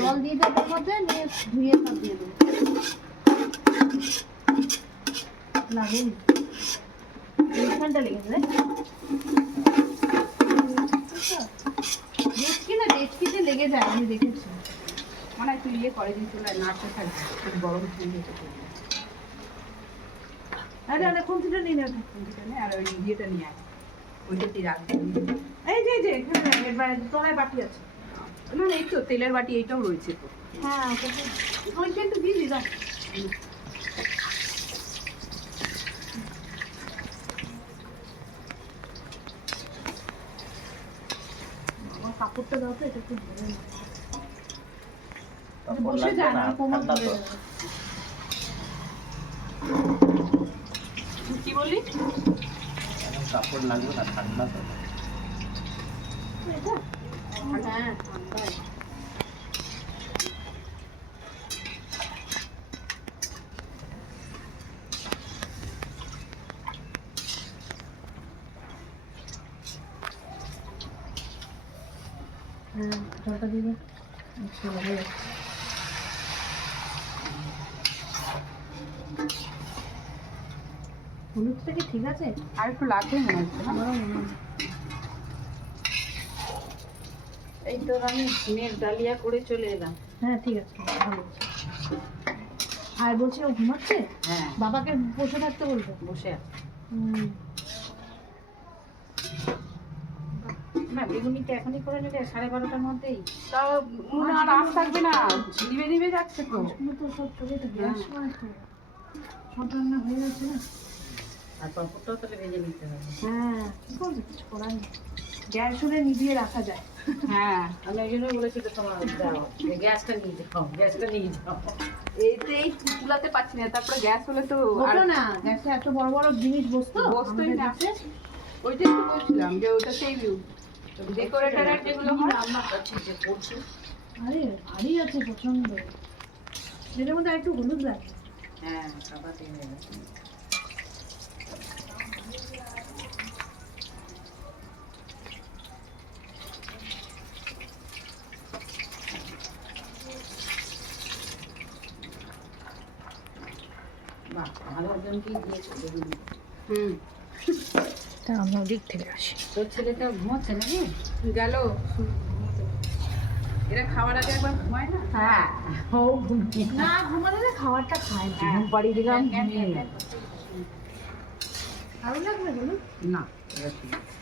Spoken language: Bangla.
জল দিয়ে দেবো মধ্যে, নিয়ে ধুয়ে সব দিয়ে দেবো। লাগেনি, এইখানটা লেগেছে। ডেচকি না, ডেচকিতে লেগে যায়, আমি দেখেছি। মানে একটু ইয়ে করে দিন, চলে নাড়তে থাকবে, একটু গরম চিনি হতে। আরে আরে খুন্তিটা নিয়ে নেবে, খুন্তিটা নে, আর ওই ইয়েটা নিয়ে আয়, ওইটা তুই রাখবি। এই যে এখানে তলায় বাটি আছে। না না, এই তো তেলের বাটি এইটাও রয়েছে তো। হ্যাঁ, ওইটা একটু দিয়ে দিই দাও। আমার কাপড়টা দাও তো, এটা একটু ধরে নাও। বসে যায় না, কোমর ধরে যাবে। কি বললি? কাপড় লাগবে না, ঠান্ডা তো। এটা? হ্যাঁ, ঠান্ডা। হ্যাঁ, জলটা দিয়ে দাও। আচ্ছা, ভালো আছে। হলুদটা কি ঠিক আছে? আর একটু লাগবে মনে হচ্ছে না? আমারও মনে হয়। এই তো আমি ঝিমের ডালিয়া করে চলে এলাম। হ্যাঁ, ঠিক আছে, ভালো আছে। আর বলছি ও ঘুমাচ্ছে? হ্যাঁ, বাবাকে বসে থাকতে বলবে। বসে আছে। হুম। না, বেগুনিটা এখনই করে নিলে 12:30টার মধ্যেই। তাও উনুনে আর আঁচ থাকবে না, নিভে নিভে যাচ্ছে তো। মাছগুলো তো সব চলে তো, গ্যাস নয় তো। সব রান্না হয়ে গেছে না? আর পাঁপড়টাও তাহলে ভেজে নিতে হবে। হ্যাঁ, কি করবে, কিছু করার নেই। গ্যাস হলে নিভিয়ে রাখা যায়। হ্যাঁ, আমি ওই জন্যই বলেছি তো তোমার দাও, গ্যাসটা নিয়ে যাও, গ্যাসটা নিয়ে যাও। এই কুলাতে পাচ্ছি না, তারপরে গ্যাস হলে তো আর হতো না, গ্যাসে এত বড় বড় জিনিস বসতো বসতোই আমাদের না। গ্যাসে। ওইটাই তো বলছিলাম যে ওটা সেই ডেকোরেটরের যেগুলো হয়। রান্না করছি যে করছি। আরে ভারী আছে প্রচন্ড। এটার মধ্যে একটু হলুদ লাগে। হ্যাঁ, সাদা তেল হয়ে গেছে। বাহ, ভালো একজনকেই দিয়েছো বেগুনি। হুম, তা আমরা ওদিক থেকে আসি। তোর ছেলেটা ঘুমাচ্ছে নাকি? গেল। এরা খাওয়ার আগে একবার ঘুমায় না? হ্যাঁ, ও ঘুমিয়ে না, ঘুমালে না, খাবারটা খায় না। ঘুম পাড়িয়ে দিলাম, ঘুমিয়ে গেল। আরো লাগবে বলুন। না, এবার ঠিক আছে।